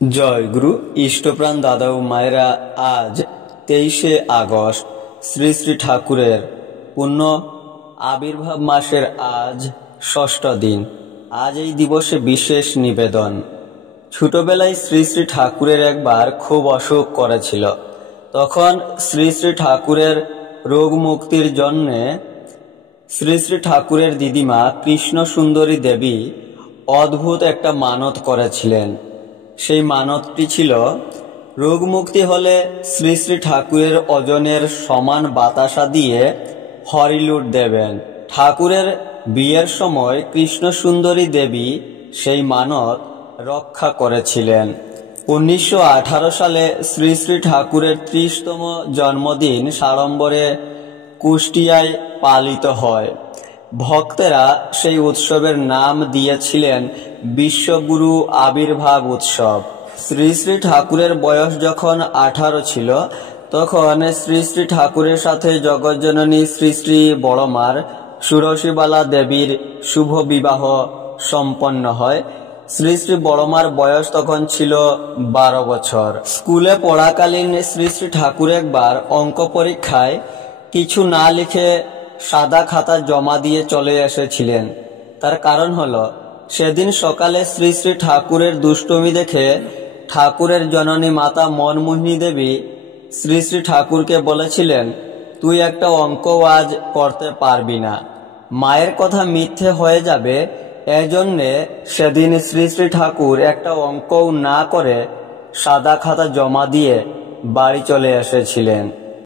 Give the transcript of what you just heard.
জয় গুরু ইষ্টপ্রাণ দাদা ও মায়েরা। আজ 23শে আগস্ট শ্রী শ্রী ঠাকুরের পুণ্য আবির্ভাব মাসের আজ ষষ্ঠ দিন। আজ এই দিবসে বিশেষ নিবেদন। ছোটবেলায় শ্রী শ্রী ঠাকুরের একবার খুব অসুখ করেছিল। তখন শ্রী শ্রী ঠাকুরের রোগ মুক্তির জন্যে শ্রী শ্রী ঠাকুরের দিদিমা কৃষ্ণ সুন্দরী দেবী অদ্ভুত একটা মানত করেছিলেন। সেই মানতটি ছিল, রোগ মুক্তি হলে শ্রী শ্রী ঠাকুরের ওজনের সমান বাতাসা দিয়ে হরিলুট দেবেন। ঠাকুরের বিয়ের সময় কৃষ্ণ সুন্দরী দেবী সেই মানত রক্ষা করেছিলেন। 1918 সালে শ্রী শ্রী ঠাকুরের 30তম জন্মদিন সাড়ম্বরে কুষ্টিয়ায় পালিত হয়। ভক্তেরা সেই উৎসবের নাম দিয়েছিলেন বিশ্বগুরু আবির্ভাব উৎসব। শ্রী শ্রী ঠাকুরের বয়স যখন 18 ছিল, তখন শ্রী শ্রী ঠাকুরের সাথে জগজ্জননী শ্রী শ্রী বড়মার সুরসীবালা দেবীর শুভ বিবাহ সম্পন্ন হয়। শ্রী শ্রী বড়মার বয়স তখন ছিল 12 বছর। স্কুলে পড়াকালীন শ্রী শ্রী ঠাকুর একবার অঙ্ক পরীক্ষায় কিছু না লিখে সাদা খাতা জমা দিয়ে চলে এসেছিলেন। তার কারণ হলো, সেদিন সকালে শ্রী শ্রী ঠাকুরের দুষ্টুমি দেখে ঠাকুরের জননী মাতা মনমোহিনী দেবী শ্রী শ্রী ঠাকুরকে বলেছিলেন, তুই একটা অঙ্ক আজ করতে পারবি না, মায়ের কথা মিথ্যে হয়ে যাবে। এজন্যে সেদিন শ্রী শ্রী ঠাকুর একটা অঙ্কও না করে সাদা খাতা জমা দিয়ে বাড়ি চলে এসেছিলেন।